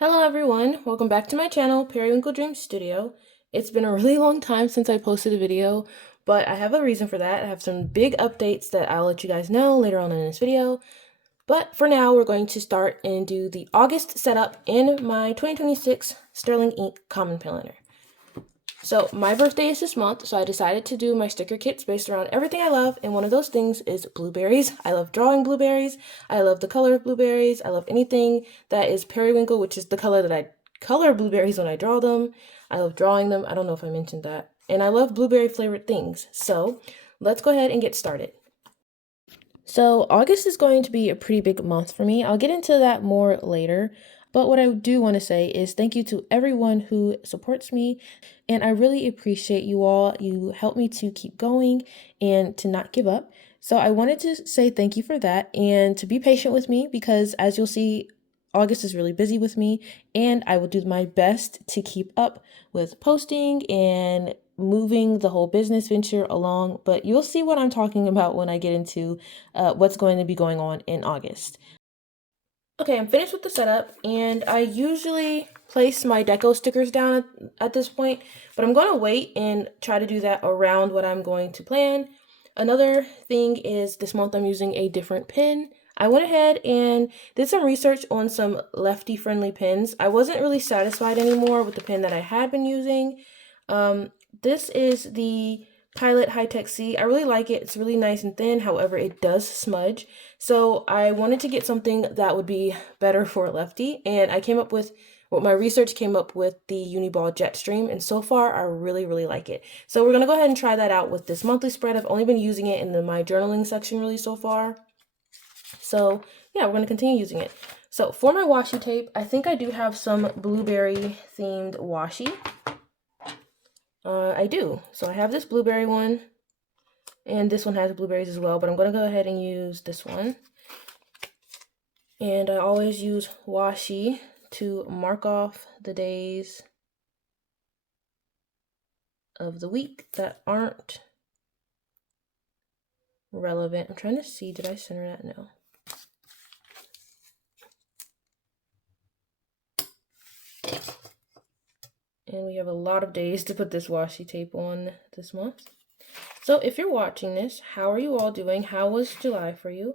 Hello everyone, welcome back to my channel, Periwinkle Dream Studio. It's been a really long time since I posted a video, but I have a reason for that. I have some big updates that I'll let you guys know later on in this video. But for now, we're going to start and do the August setup in my 2026 Sterling Ink Common Planner. So my birthday is this month, so I decided to do my sticker kits based around everything I love, and one of those things is blueberries. I love drawing blueberries. I love the color of blueberries. I love anything that is periwinkle, which is the color that I color blueberries when I draw them. I love drawing them. I don't know if I mentioned that. And I love blueberry flavored things. So let's go ahead and get started. So August is going to be a pretty big month for me. I'll get into that more later. But what I do want to say is thank you to everyone who supports me. And I really appreciate you all. You help me to keep going and to not give up. So I wanted to say thank you for that and to be patient with me because as you'll see, August is really busy with me and I will do my best to keep up with posting and moving the whole business venture along. But you'll see what I'm talking about when I get into what's going to be going on in August. Okay, I'm finished with the setup, and I usually place my deco stickers down at this point, but I'm going to wait and try to do that around what I'm going to plan. Another thing is this month I'm using a different pen. I went ahead and did some research on some lefty-friendly pens. I wasn't really satisfied anymore with the pen that I had been using. This is the Pilot Hi-Tec-C. I really like it. It's really nice and thin. However, it does smudge. So I wanted to get something that would be better for a lefty. And I came up with, well, my research came up with the Uniball Jetstream. And so far, I really, really like it. So we're going to go ahead and try that out with this monthly spread. I've only been using it in my journaling section really so far. So yeah, we're going to continue using it. So for my washi tape, I think I do have some blueberry themed washi. I do. So I have this blueberry one, and this one has blueberries as well, but I'm going to go ahead and use this one. And I always use washi to mark off the days of the week that aren't relevant. I'm trying to see, did I center that? No. And we have a lot of days to put this washi tape on this month. So if you're watching this, how are you all doing? How was July for you?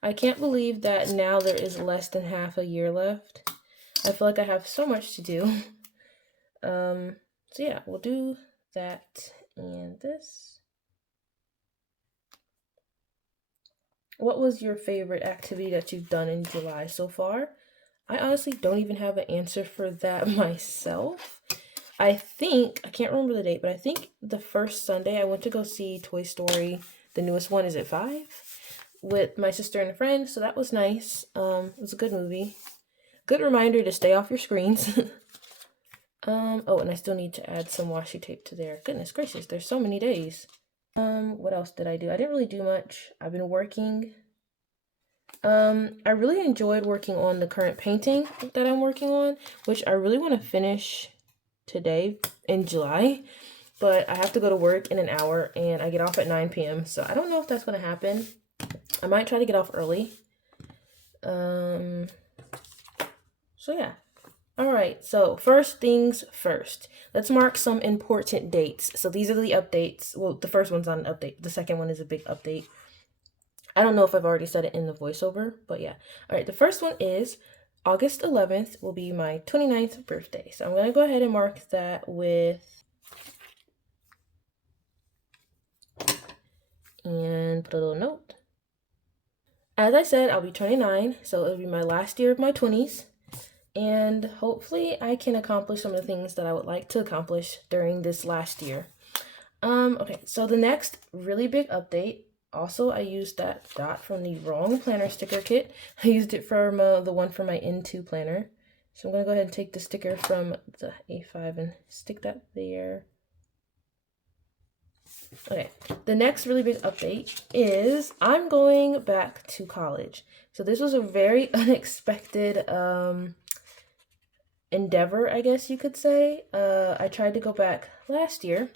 I can't believe that now there is less than half a year left. I feel like I have so much to do. So yeah, we'll do that and this. What was your favorite activity that you've done in July so far? I honestly don't even have an answer for that myself. I can't remember the date, but I think the first Sunday I went to go see Toy Story, the newest one, is it 5? With my sister and a friend, so that was nice. It was a good movie. Good reminder to stay off your screens. Oh, and I still need to add some washi tape to there. Goodness gracious, there's so many days. What else did I do? I didn't really do much. I've been working. I really enjoyed working on the current painting that I'm working on, which I really want to finish today in July, but I have to go to work in an hour and I get off at 9 p.m. So I don't know if that's going to happen. I might try to get off early. So yeah. All right. So first things first, let's mark some important dates. So these are the updates. Well, the first one's not an update. The second one is a big update. I don't know if I've already said it in the voiceover, but yeah. All right. The first one is August 11th will be my 29th birthday. So I'm going to go ahead and mark that with, and put a little note. As I said, I'll be 29, so it'll be my last year of my 20s. And hopefully I can accomplish some of the things that I would like to accomplish during this last year. Okay, so the next really big update, also I used that dot from the wrong planner sticker kit. I used it from the one for my N2 planner. So I'm going to go ahead and take the sticker from the A5 and stick that there. Okay, the next really big update is I'm going back to college. So this was a very unexpected endeavor, I guess you could say. I tried to go back last year,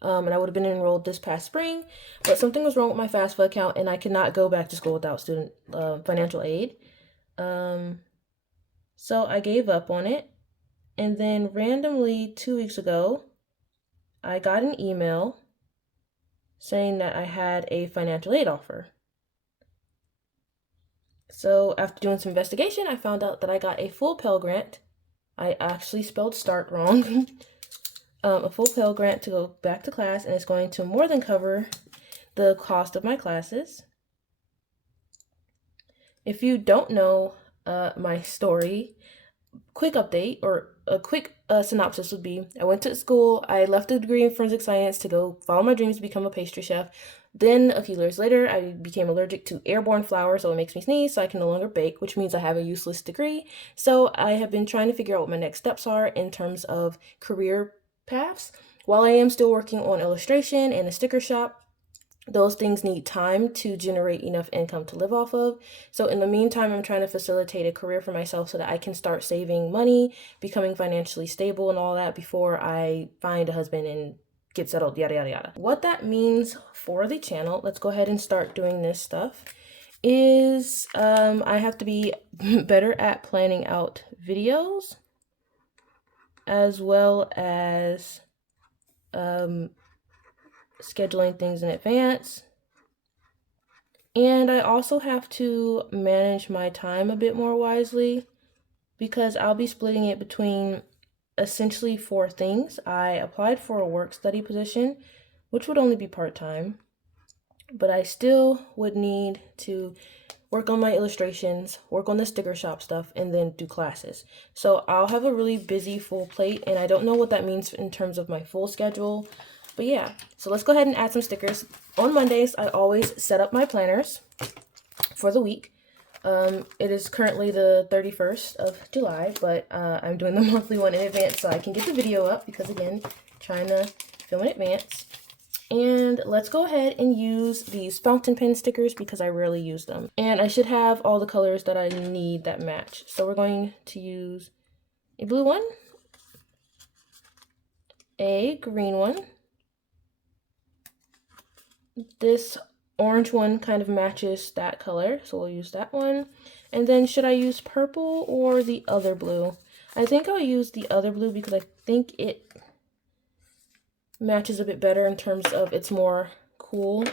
and I would have been enrolled this past spring, but something was wrong with my FAFSA account, and I could not go back to school without student financial aid. So I gave up on it. And then randomly 2 weeks ago, I got an email saying that I had a financial aid offer. So after doing some investigation, I found out that I got a full Pell Grant. I actually spelled start wrong. A full Pell Grant to go back to class, and it's going to more than cover the cost of my classes. If you don't know my story, quick update or a quick synopsis would be I went to school, I left a degree in forensic science to go follow my dreams to become a pastry chef. Then a few years later, I became allergic to airborne flour, so it makes me sneeze, so I can no longer bake, which means I have a useless degree. So I have been trying to figure out what my next steps are in terms of career paths. While I am still working on illustration and a sticker shop, those things need time to generate enough income to live off of. So in the meantime, I'm trying to facilitate a career for myself so that I can start saving money, becoming financially stable and all that before I find a husband and get settled, yada, yada, yada. What that means for the channel, let's go ahead and start doing this stuff, is I have to be better at planning out videos as well as scheduling things in advance. And I also have to manage my time a bit more wisely because I'll be splitting it between essentially 4 things. I applied for a work study position, which would only be part-time, but I still would need to work on my illustrations, work on the sticker shop stuff, and then do classes. So I'll have a really busy full plate, and I don't know what that means in terms of my full schedule. But yeah, so let's go ahead and add some stickers. On Mondays, I always set up my planners for the week. It is currently the 31st of July, but I'm doing the monthly one in advance so I can get the video up because, again, trying to film in advance. And let's go ahead and use these fountain pen stickers because I rarely use them. And I should have all the colors that I need that match. So we're going to use a blue one, a green one. This orange one kind of matches that color, so we'll use that one. And then should I use purple or the other blue? I think I'll use the other blue because I think it matches a bit better in terms of it's more cool.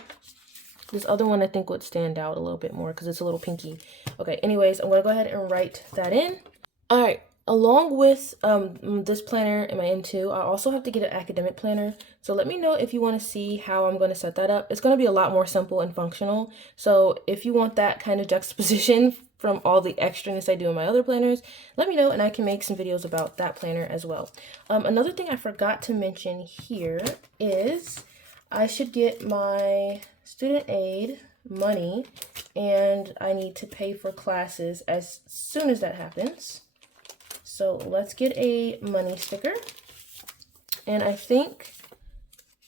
This other one I think would stand out a little bit more because it's a little pinky. Okay, anyways, I'm going to go ahead and write that in. All right, along with this planner in my N2, I also have to get an academic planner. So let me know if you want to see how I'm going to set that up. It's going to be a lot more simple and functional. So if you want that kind of juxtaposition from all the extraness I do in my other planners, let me know and I can make some videos about that planner as well. Another thing I forgot to mention here is I should get my student aid money and I need to pay for classes as soon as that happens. So let's get a money sticker. And I think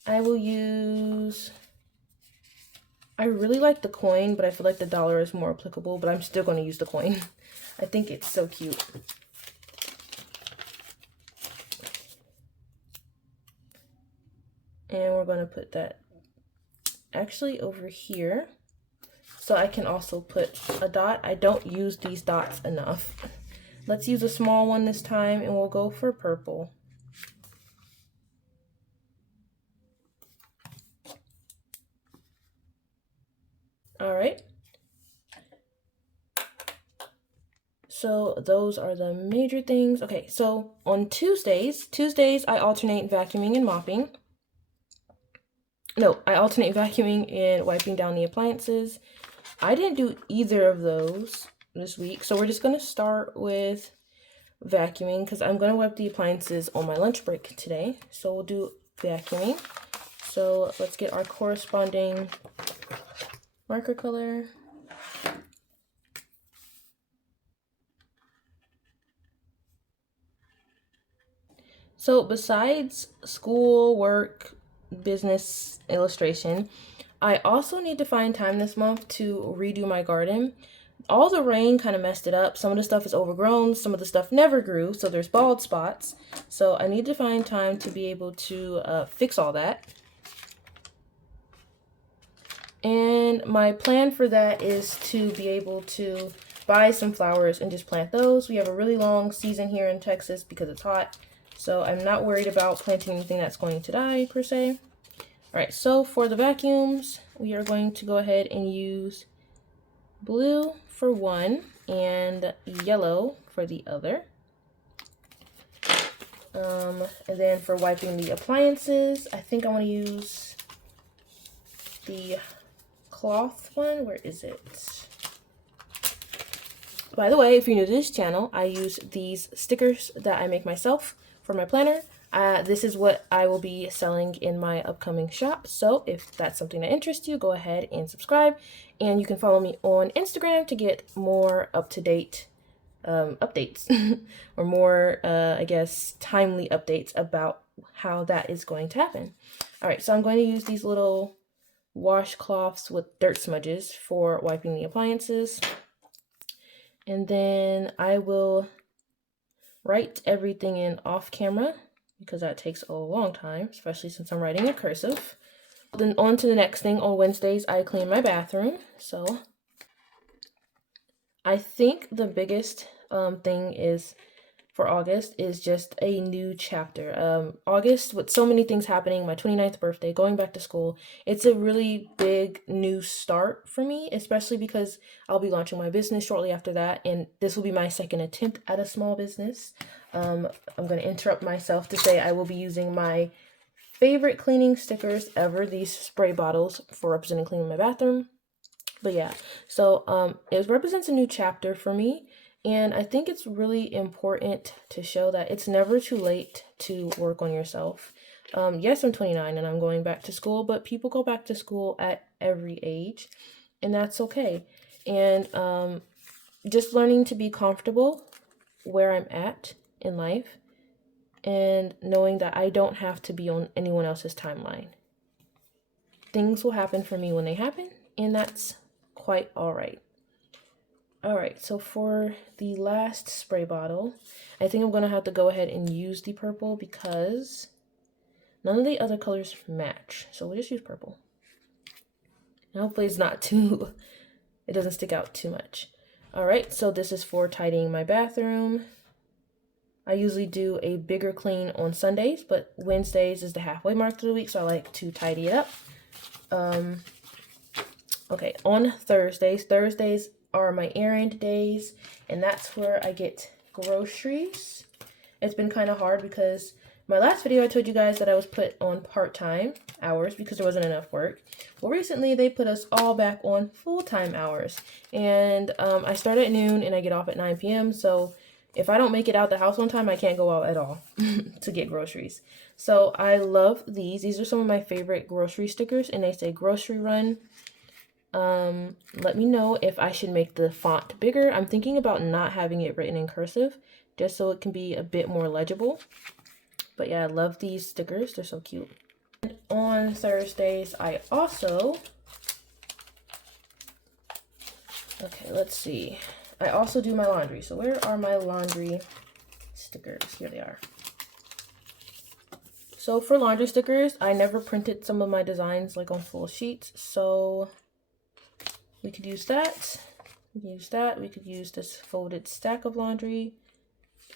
I will use, I really like the coin, but I feel like the dollar is more applicable, but I'm still going to use the coin. I think it's so cute. And we're going to put that actually over here. So I can also put a dot. I don't use these dots enough. Let's use a small one this time and we'll go for purple. All right. So those are the major things. Okay, so on Tuesdays I alternate vacuuming and mopping. No, I alternate vacuuming and wiping down the appliances. I didn't do either of those this week, so we're just going to start with vacuuming because I'm going to wipe the appliances on my lunch break today. So we'll do vacuuming. So let's get our corresponding marker color. So besides school, work, business, illustration, I also need to find time this month to redo my garden. All the rain kind of messed it up. Some of the stuff is overgrown. Some of the stuff never grew, so there's bald spots. So I need to find time to be able to fix all that. And my plan for that is to be able to buy some flowers and just plant those. We have a really long season here in Texas because it's hot, so I'm not worried about planting anything that's going to die per se. All right, so for the vacuums, we are going to go ahead and use blue for one and yellow for the other. And then for wiping the appliances, I think I want to use the cloth one. Where is it? By the way, if you're new to this channel, I use these stickers that I make myself for my planner. This is what I will be selling in my upcoming shop. So if that's something that interests you, go ahead and subscribe. And you can follow me on Instagram to get more up-to-date updates or more, I guess, timely updates about how that is going to happen. All right, so I'm going to use these little washcloths with dirt smudges for wiping the appliances. And then I will write everything in off camera because that takes a long time, especially since I'm writing in cursive. Then on to the next thing. On Wednesdays, I clean my bathroom. So I think the biggest thing is for August is just a new chapter. August, with so many things happening, my 29th birthday, going back to school, it's a really big new start for me, especially because I'll be launching my business shortly after that, and this will be my second attempt at a small business. I'm going to interrupt myself to say I will be using my favorite cleaning stickers ever, these spray bottles, for representing cleaning my bathroom. But yeah, so it represents a new chapter for me, and I think it's really important to show that it's never too late to work on yourself. Yes, I'm 29 and I'm going back to school, but people go back to school at every age, and that's okay. And just learning to be comfortable where I'm at in life and knowing that I don't have to be on anyone else's timeline. Things will happen for me when they happen, and that's quite all right. All right, so for the last spray bottle, I think I'm gonna have to go ahead and use the purple because none of the other colors match. So we'll just use purple. And hopefully it's not too, it doesn't stick out too much. All right, so this is for tidying my bathroom. I usually do a bigger clean on Sundays, but Wednesdays is the halfway mark of the week, so I like to tidy it up. Okay, on Thursdays are my errand days, and that's where I get groceries. It's been kind of hard because my last video I told you guys that I was put on part-time hours because there wasn't enough work. Well, recently they put us all back on full-time hours, and I start at noon and I get off at 9 p.m. So if I don't make it out the house on time, I can't go out at all to get groceries. So I love these. These are some of my favorite grocery stickers, and they say grocery run. Let me know if I should make the font bigger. I'm thinking about not having it written in cursive just so it can be a bit more legible. But yeah, I love these stickers. They're so cute. And on Thursdays, I also, okay, let's see. I also do my laundry. So where are my laundry stickers? Here they are. So for laundry stickers, I never printed some of my designs like on full sheets. So we could use that. We could use that. We could use this folded stack of laundry.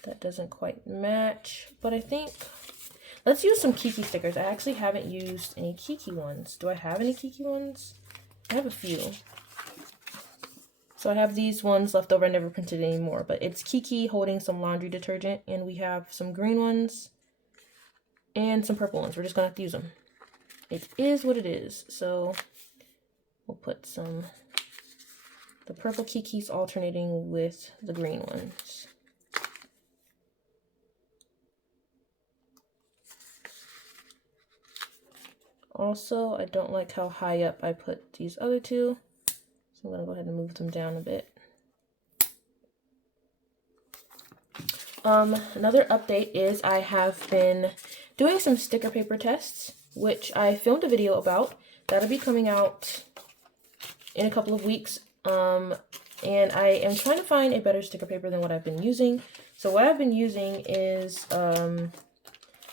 That doesn't quite match, but I think let's use some Kiki stickers. I actually haven't used any Kiki ones. Do I have any Kiki ones? I have a few. So I have these ones left over. I never printed anymore, but it's Kiki holding some laundry detergent, and we have some green ones and some purple ones. We're just gonna have to use them. It is what it is. So we'll put some, the purple Kikis alternating with the green ones. Also, I don't like how high up I put these other two, so I'm going to go ahead and move them down a bit. Another update is I have been doing some sticker paper tests, which I filmed a video about. That'll be coming out in a couple of weeks. And I am trying to find a better sticker paper than what I've been using. So what I've been using is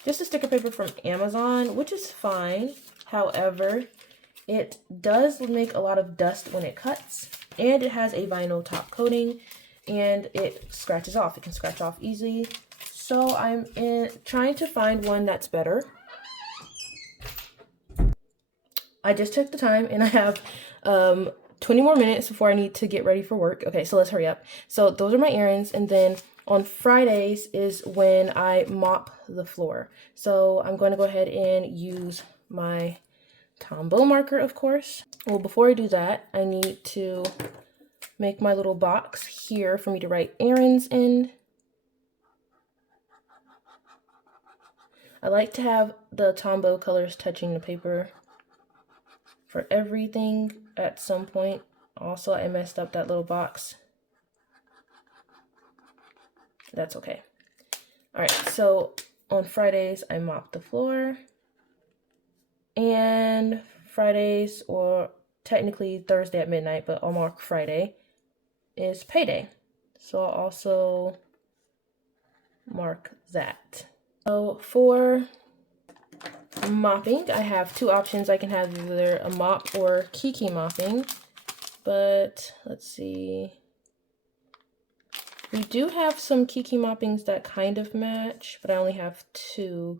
just a sticker paper from Amazon, which is fine. However, it does make a lot of dust when it cuts, and it has a vinyl top coating, and it scratches off. It can scratch off easily. So I'm trying to find one that's better. I just took the time, and I have 20 more minutes before I need to get ready for work. Okay, so let's hurry up. So those are my errands, and then on Fridays is when I mop the floor. So I'm going to go ahead and use my Tombow marker, of course. Well, before I do that, I need to make my little box here for me to write errands in. I like to have the Tombow colors touching the paper for everything at some point. Also, I messed up that little box. That's okay. All right, so on Fridays, I mop the floor. And Fridays, or technically Thursday at midnight, but I'll mark Friday, is payday. So I'll also mark that. So for mopping, I have two options. I can have either a mop or Kiki mopping, but let's see. We do have some Kiki moppings that kind of match, but I only have two.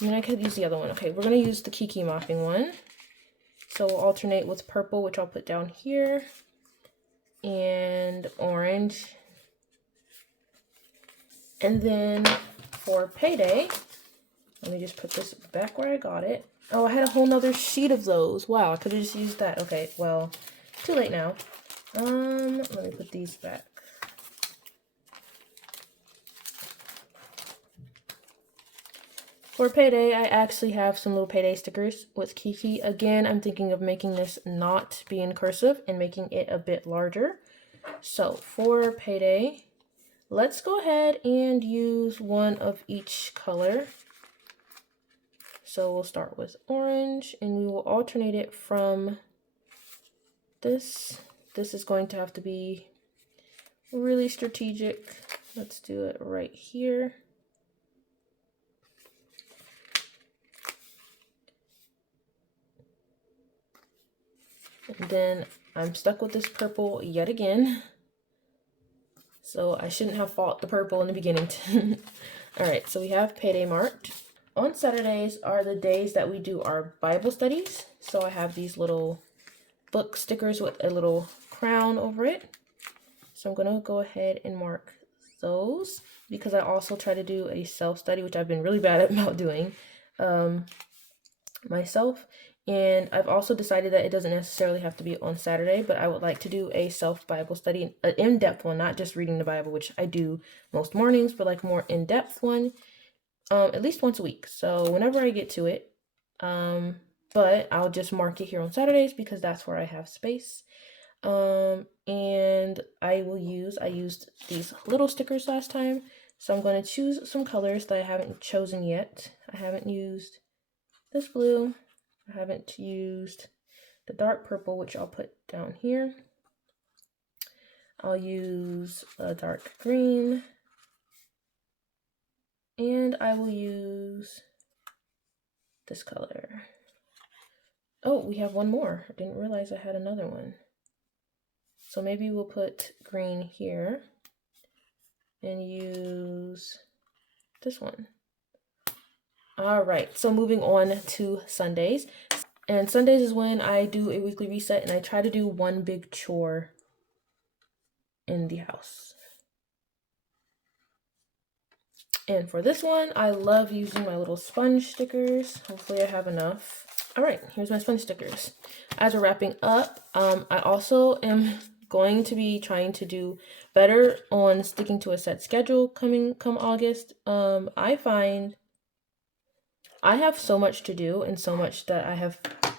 I mean, I could use the other one. Okay, we're gonna use the Kiki mopping one. So we'll alternate with purple, which I'll put down here, and orange. And then for payday, let me just put this back where I got it. Oh, I had a whole nother sheet of those. Wow, I could have just used that. Okay, well, too late now. Let me put these back. For payday, I actually have some little payday stickers with Kiki. Again, I'm thinking of making this not be in cursive and making it a bit larger. So for payday, let's go ahead and use one of each color. So we'll start with orange, and we will alternate it from this. This is going to have to be really strategic. Let's do it right here. And then I'm stuck with this purple yet again. So I shouldn't have fought the purple in the beginning. All right, so we have payday marked. On Saturdays are the days that we do our Bible studies. So I have these little book stickers with a little crown over it. So I'm gonna go ahead and mark those, because I also try to do a self-study, which I've been really bad at about doing myself. And I've also decided that it doesn't necessarily have to be on Saturday, but I would like to do a self-Bible study, an in-depth one, not just reading the Bible, which I do most mornings, but like more in-depth one, at least once a week. So whenever I get to it, but I'll just mark it here on Saturdays because that's where I have space. And I used these little stickers last time, so I'm going to choose some colors that I haven't chosen yet. I haven't used this blue. I haven't used the dark purple, which I'll put down here. I'll use a dark green, and I will use this color. Oh, we have one more. I didn't realize I had another one. So maybe we'll put green here and use this one. All right, so moving on to Sundays. And Sundays is when I do a weekly reset, and I try to do one big chore in the house. And for this one, I love using my little sponge stickers. Hopefully I have enough. All right, here's my sponge stickers. As we're wrapping up, I also am going to be trying to do better on sticking to a set schedule come August. I find I have so much to do and so much that I have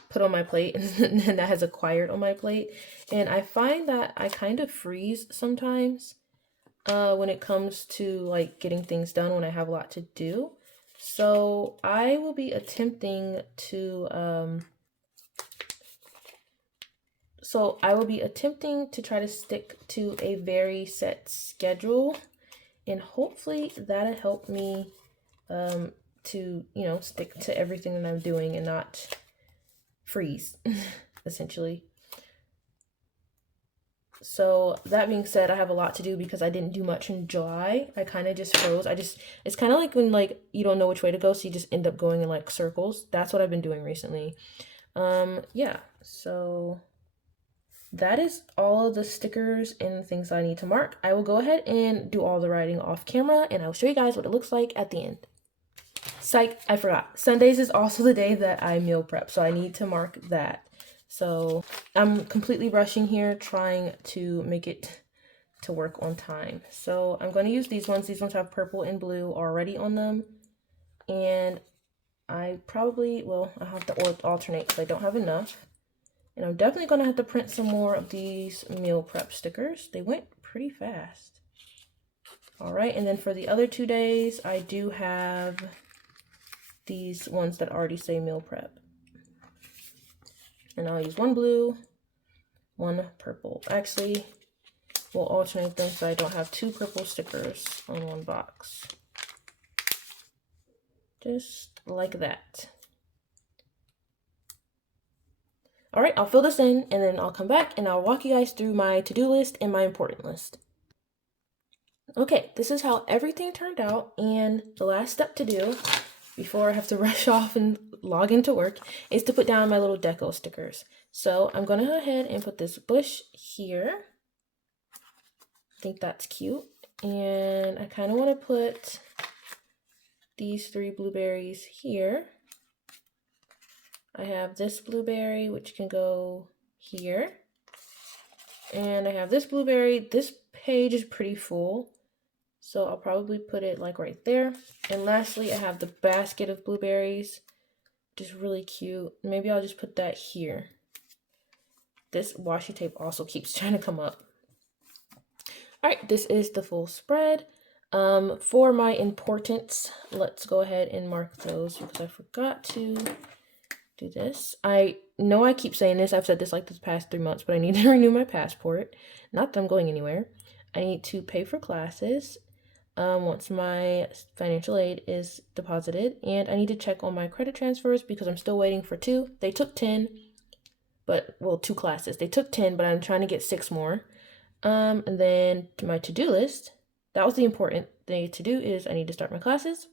put on my plate and that has acquired on my plate. And I find that I kind of freeze sometimes when it comes to like getting things done when I have a lot to do. So I will be attempting to try to stick to a very set schedule, and hopefully that'll help me to, you know, stick to everything that I'm doing and not freeze, essentially. So that being said, I have a lot to do because I didn't do much in July. I kind of just froze. It's kind of like when like you don't know which way to go, so you just end up going in like circles. That's what I've been doing recently. Yeah, so that is all of the stickers and things I need to mark. I will go ahead and do all the writing off camera, and I'll show you guys what it looks like at the end. Psych, I forgot. Sundays is also the day that I meal prep, so I need to mark that. So I'm completely rushing here, trying to make it to work on time. So I'm going to use these ones. These ones have purple and blue already on them. And I probably, well, I'll have to alternate because I don't have enough. And I'm definitely going to have to print some more of these meal prep stickers. They went pretty fast. All right, and then for the other 2 days, I do have these ones that already say meal prep. And I'll use one blue, one purple. Actually, we'll alternate them so I don't have 2 purple stickers on one box. Just like that. All right, I'll fill this in and then I'll come back and I'll walk you guys through my to-do list and my important list. Okay, this is how everything turned out, and the last step to do before I have to rush off and log into work is to put down my little deco stickers. So I'm gonna go ahead and put this bush here. I think that's cute. And I kind of want to put these 3 blueberries here. I have this blueberry, which can go here. And I have this blueberry. This page is pretty full, so I'll probably put it like right there. And lastly, I have the basket of blueberries, which is really cute. Maybe I'll just put that here. This washi tape also keeps trying to come up. All right, this is the full spread. For my importance, let's go ahead and mark those because I forgot to do this. I know I keep saying this. I've said this like the past 3 months, but I need to renew my passport. Not that I'm going anywhere. I need to pay for classes once my financial aid is deposited, and I need to check on my credit transfers because I'm still waiting for 2. They took 10, but well, 2 classes. They took 10, but I'm trying to get 6 more. And then my to-do list, that was the important thing to do, is I need to start my classes.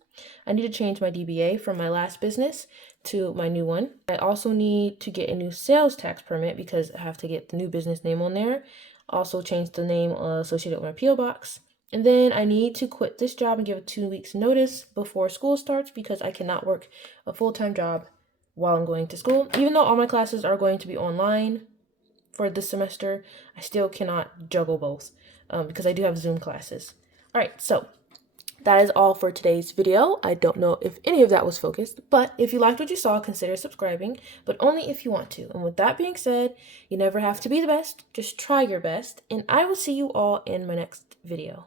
I need to change my DBA from my last business to my new one. I also need to get a new sales tax permit because I have to get the new business name on there. Also change the name associated with my P.O. box. And then I need to quit this job and give a 2 weeks notice before school starts because I cannot work a full-time job while I'm going to school. Even though all my classes are going to be online for this semester, I still cannot juggle both because I do have Zoom classes. All right, so that is all for today's video. I don't know if any of that was focused, but if you liked what you saw, consider subscribing, but only if you want to. And with that being said, you never have to be the best, just try your best, and I will see you all in my next video.